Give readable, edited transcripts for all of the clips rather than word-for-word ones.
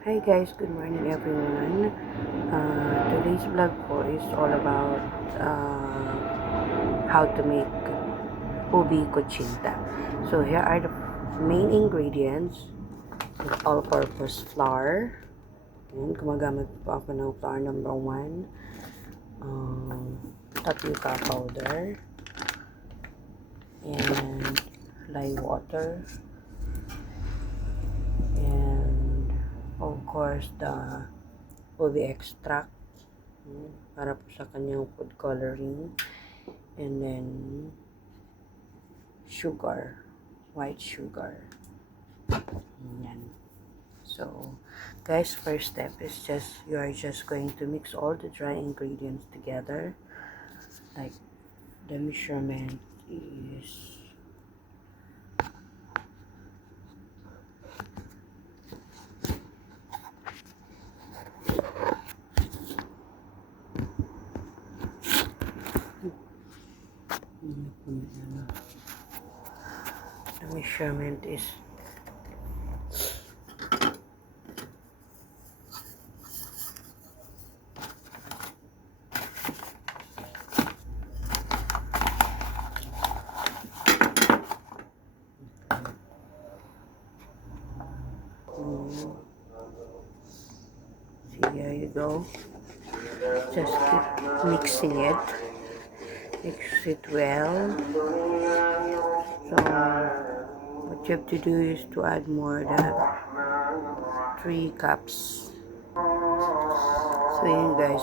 Hi guys, good morning everyone. Today's vlog po is all about how to make ubi kuchinta. So here are the main ingredients. All-purpose flour. Ayan, gumagamit po ako ng flour number 1. Tapioca powder. And lye water. And of course the ubi extract para po sa kanyang food coloring, and then sugar, white sugar. Yan. So guys, first step is you are just going to mix all the dry ingredients together. Like the measurement is the measurement is 2. See, here you go. Just keep mixing it. Mix it well. So what you have to do is to add more than 3 cups. So yun guys,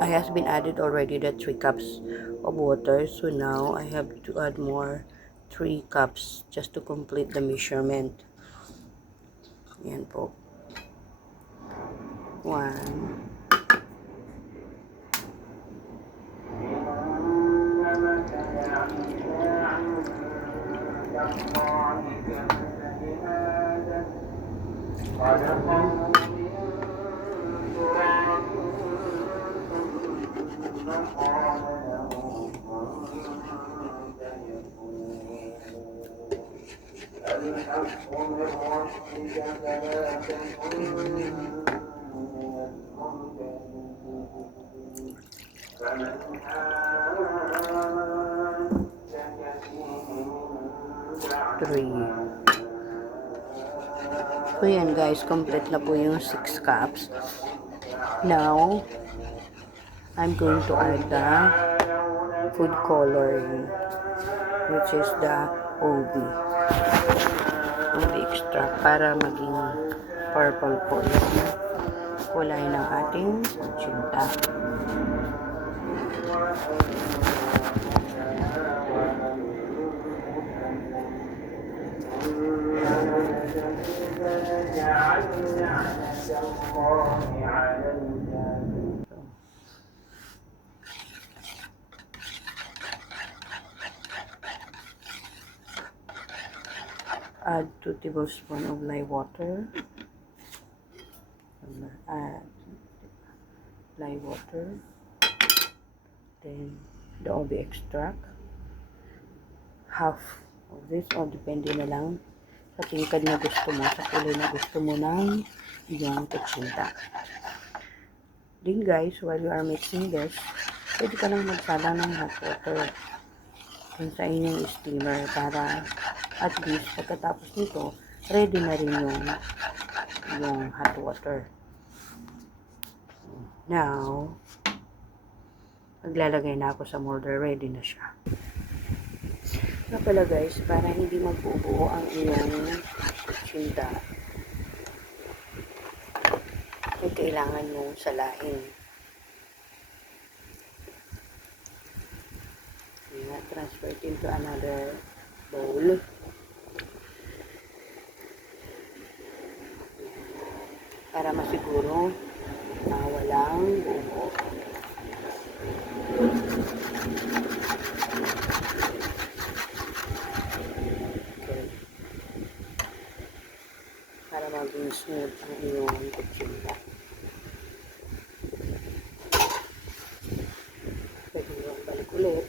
I has been added already the 3 cups of water. So now I have to add more 3 cups just to complete the measurement. Yan po. 1. 3. So yan guys, complete na po yung 6 cups. Now, I'm going to add the food coloring, which is the ubi extract, para maging purple po yung kulay ng ating kuchinta. Add 2 tablespoons of lye water. Add lye water. Then the ubi extract. Half of this, or depende na lang sa tingkad na gusto mo, sa kulay na gusto mo ng iyong kuchinta. Then guys, while you are mixing this, pwede ka lang magsala ng hot water dun sa inyong steamer para at least pagkatapos nito, ready na rin yung hot water. Now, maglalagay na ako sa molder. Ready na siya. Nga pala guys, para hindi magbubuo ang iyong kuchinta, ay kailangan mong salahin. Transfer it into another bowl. Para masiguro na walang buo. Okay. Para maging smooth ang iyong kuchinta. Pwede mo balik ulit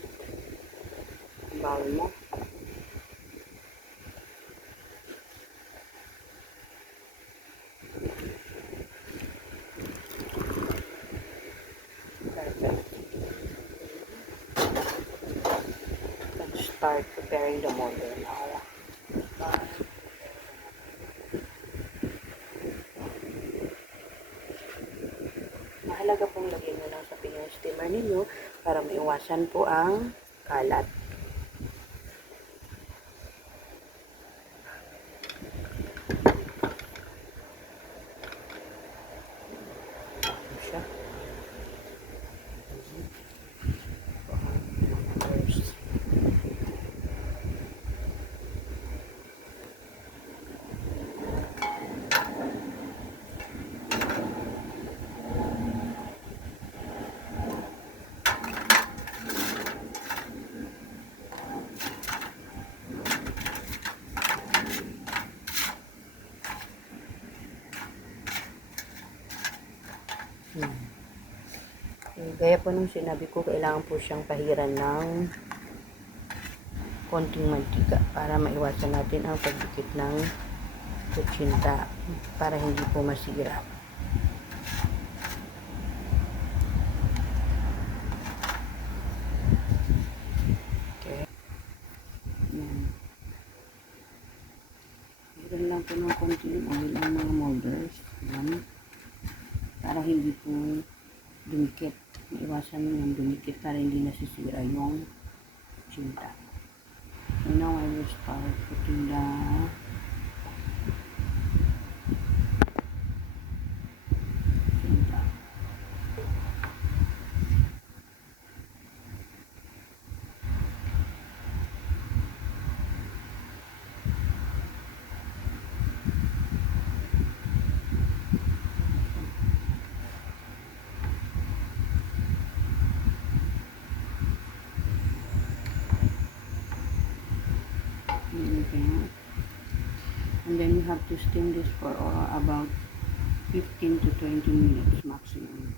ang bowl mo. start preparing the molder now. Mahalaga pong lagyan nyo ng sapin yung steamer ninyo para maiwasan po ang kalat. Siya. Gaya po nung sinabi ko, kailangan po siyang pahiran ng konting mantika para maiwasan natin ang pagdikit ng kutsinta para hindi po masira. Okay. Hiran lang po ng konting oil ang mga molders. Yan. Para hindi po dumikit. Iwasan nyo yung dumikit para hindi nasisira yung kutsinta. So now I will start putting the kutsinta. And then you have to steam this for about 15 to 20 minutes maximum.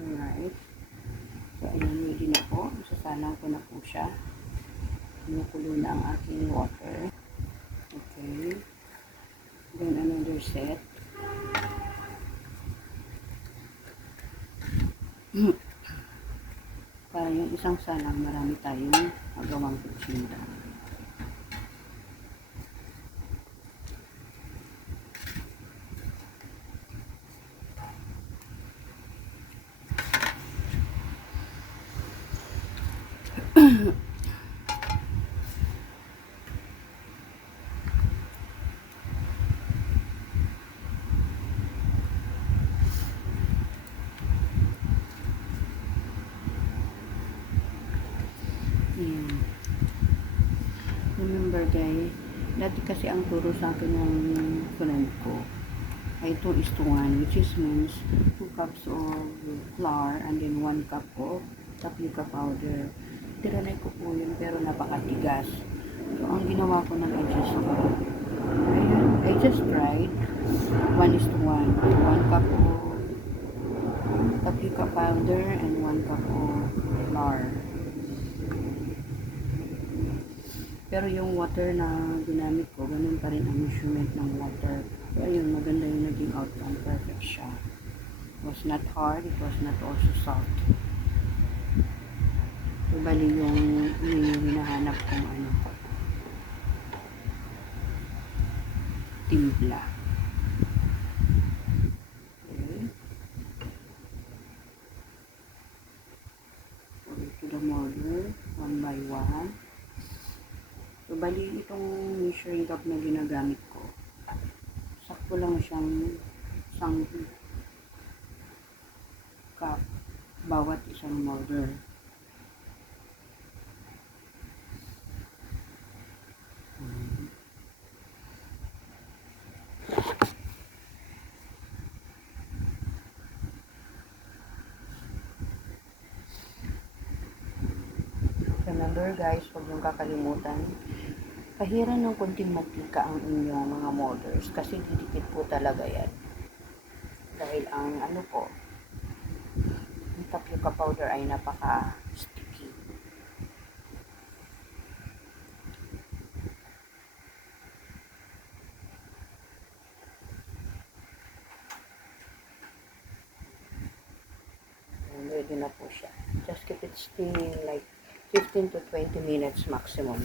Alright. So, ayan, ready na po. Sasalang ko na po siya. Pinukulo na ang aking water. Okay. Then another set. Para yung isang salang marami tayong magawang kutsinta. Remember guys, dati kasi ang turo sa akin ng friend ko ay 2:1, which is means 2 cups of flour and then 1 cup of tapioca powder. Tiranay ko po yun pero napakatigas. So ang ginawa ko ng I just tried 1:1, 1 cup of tapioca powder and 1 cup of flour. Pero yung water na ginamit ko, ganun pa rin ang measurement ng water. So, ayun, maganda yung naging outcome. Perfect siya. It was not hard, it was not also soft. So, bali yung hinahanap kong timpla. Okay. Put it to the molder, one by one. So, bali itong measuring cup na ginagamit ko. Sakto lang siyang isang cup bawat isang molder. Remember guys, huwag niyong kakalimutan, pahiran ng konting mantika ang inyong mga molders kasi didikit po talaga yan. Dahil ang tapioca powder ay napaka-sticky. Ready na po siya. Just keep it steaming like 15 to 20 minutes maximum.